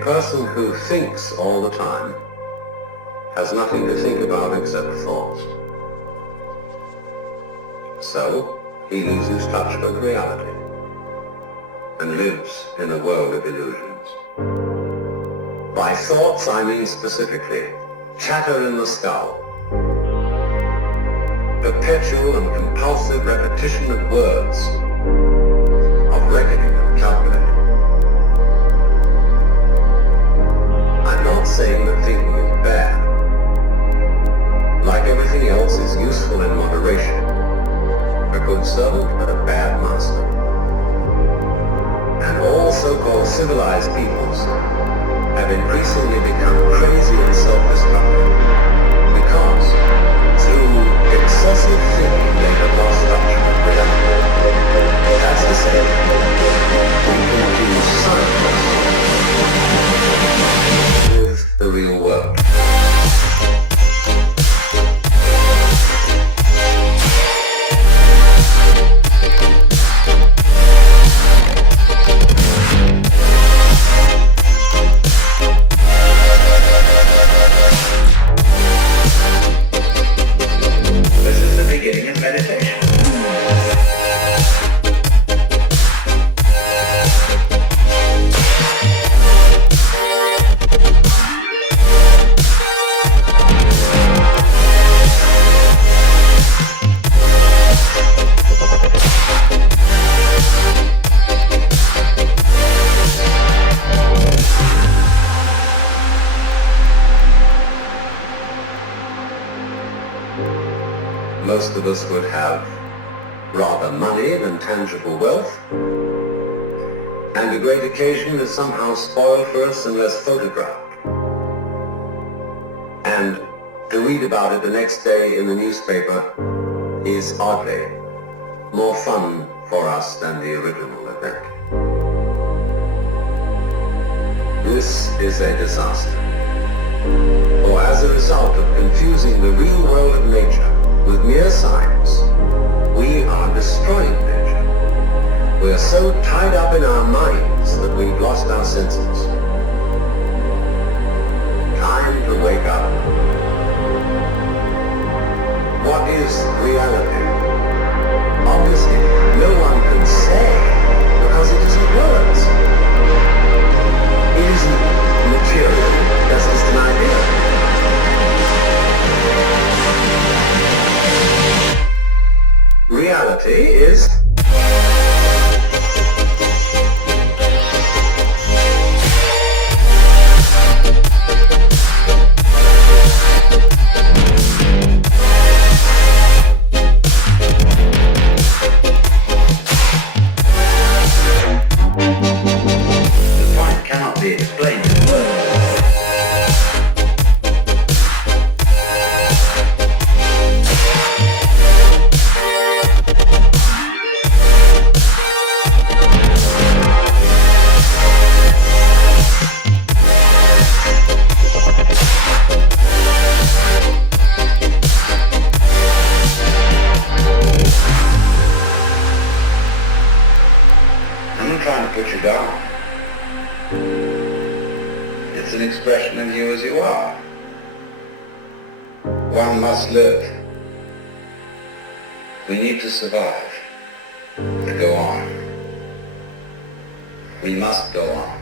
A person who thinks all the time has nothing to think about except thoughts. So, he loses touch with reality and lives in a world of illusions. By thoughts, I mean specifically chatter in the skull, perpetual and compulsive repetition of words, of reckoning and calculating. I'm not saying that thinking is bad. Like everything else, is useful in moderation. A good servant, but a bad master. And all so-called civilized peoples have increasingly become crazy and self-destructive because, through excessive thinking, they have lost touch with reality. That's to say, we confuse science with the real world. Most of us would have rather money than tangible wealth, and a great occasion is somehow spoiled for us unless photographed. And to read about it the next day in the newspaper is oddly more fun for us than the original event. This is a disaster. For as a result of confusing the real world of nature with mere science, we are destroying nature. We are so tied up in our minds that we've lost our senses. Time to wake up. What is reality? Obviously, no one can say, because it isn't words. It isn't material, that's just an idea. Reality is the point cannot be explained in words. I'm not trying to put you down. It's an expression of you as you are. One must live. We need to survive, to go on. We must go on.